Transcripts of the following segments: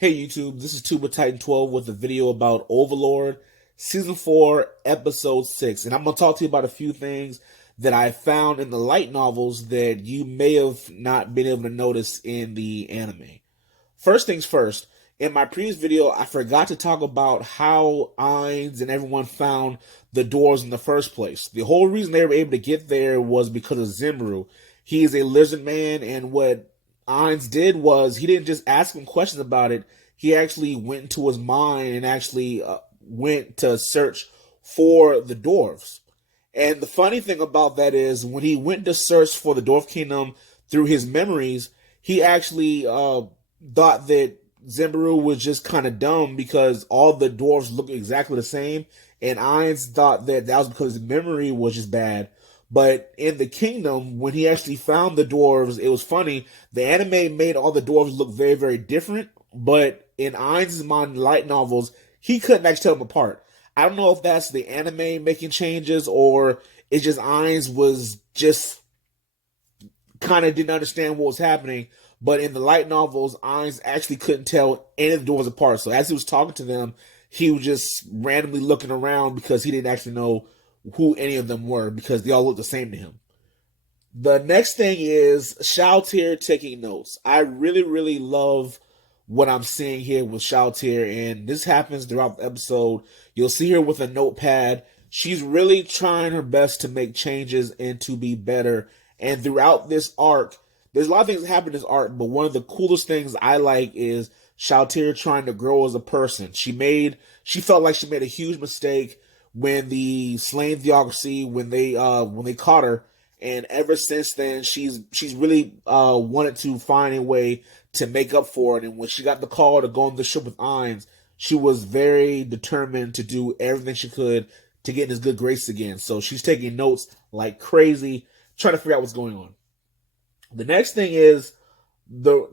Hey YouTube, this is Tuba Titan 12 with a video about Overlord, Season 4, Episode 6. And I'm going to talk to you about a few things that I found in the light novels that you may have not been able to notice in the anime. First things first, in my previous video, I forgot to talk about how Erens and everyone found the doors in the first place. The whole reason they were able to get there was because of Zimru. He is a lizard man, and what Erens did was he didn't just ask him questions about it. He actually went into his mind and actually went to search for the dwarves. And the funny thing about that is when he went to search for the Dwarf Kingdom through his memories, he actually thought that Zimru was just kind of dumb because all the dwarves look exactly the same. And Erens thought that that was because his memory was just bad. But in the kingdom, when he actually found the dwarves, it was funny. The anime made all the dwarves look very, very different. But in Erens' mind light novels, he couldn't actually tell them apart. I don't know if that's the anime making changes or it's just Erens was just kind of didn't understand what was happening. But in the light novels, Erens actually couldn't tell any of the dwarves apart. So as he was talking to them, he was just randomly looking around because he didn't actually know who any of them were because they all looked the same to him. The next thing is Shalltear taking notes. I really, really love what I'm seeing here with Shalltear, and this happens throughout the episode. You'll see her with a notepad. She's really trying her best to make changes and to be better. And throughout this arc, there's a lot of things that happen in this arc, but one of the coolest things I like is Shalltear trying to grow as a person. She felt like she made a huge mistake when the Slain Theocracy, when they caught her, and ever since then she's really wanted to find a way to make up for it. And when she got the call to go on the ship with Erens, she was very determined to do everything she could to get in his good graces again. So she's taking notes like crazy, trying to figure out what's going on. The next thing is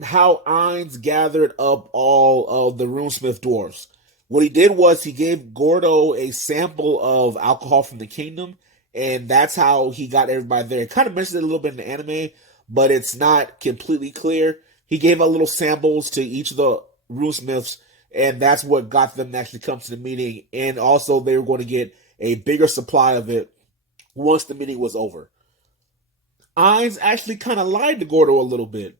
how Erens gathered up all of the runesmith dwarves. What he did was he gave Gordo a sample of alcohol from the kingdom, and that's how he got everybody there. It kind of mentions it a little bit in the anime, but it's not completely clear. He gave out little samples to each of the runesmiths, and that's what got them to actually come to the meeting. And also, they were going to get a bigger supply of it once the meeting was over. Erens actually kind of lied to Gordo a little bit.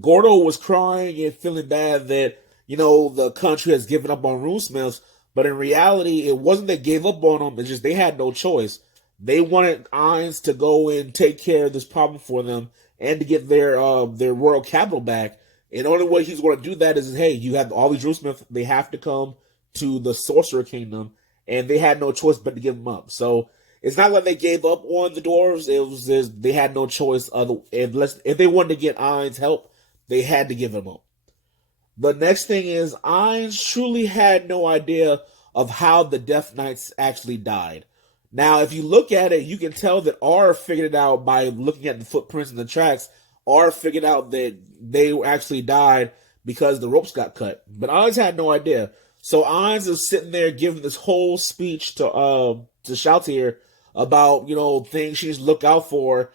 Gordo was crying and feeling bad that, the country has given up on runesmiths, but in reality, it wasn't they gave up on them, it's just they had no choice. They wanted Erens to go and take care of this problem for them and to get their royal capital back. And the only way he's going to do that is, hey, you have all these runesmiths, they have to come to the Sorcerer Kingdom, and they had no choice but to give them up. So it's not like they gave up on the dwarves, it was just they had no choice. If they wanted to get Erens' help, they had to give him up. The next thing is Erens truly had no idea of how the Death Knights actually died. Now, if you look at it, you can tell that R figured it out by looking at the footprints and the tracks. R figured out that they actually died because the ropes got cut. But Erens had no idea. So Erens is sitting there giving this whole speech to Shalltear about, things she needs to look out for.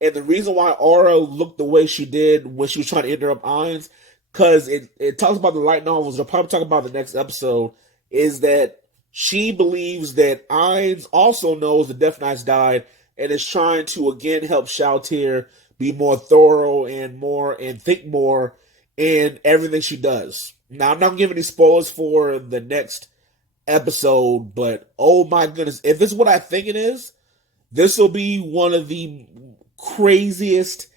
And the reason why Aura looked the way she did when she was trying to interrupt Erens, because it talks about the light novels, they'll probably talk about the next episode, is that she believes that Erens also knows the Death Knights died and is trying to again help Shalltear be more thorough and think more in everything she does. Now, I'm not giving any spoilers for the next episode, but oh my goodness, if it's what I think it is, this will be one of the craziest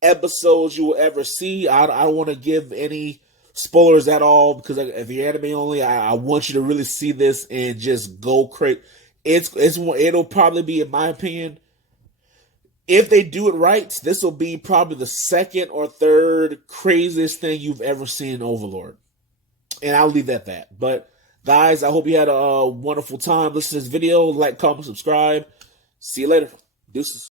episodes you will ever see. I don't want to give any spoilers at all because if you're anime only, I want you to really see this and just go crazy. It'll probably be, in my opinion, if they do it right, this will be probably the second or third craziest thing you've ever seen in Overlord. And I'll leave it at that. But guys, I hope you had a wonderful time listening to this video. Like, comment, subscribe. See you later. Deuces.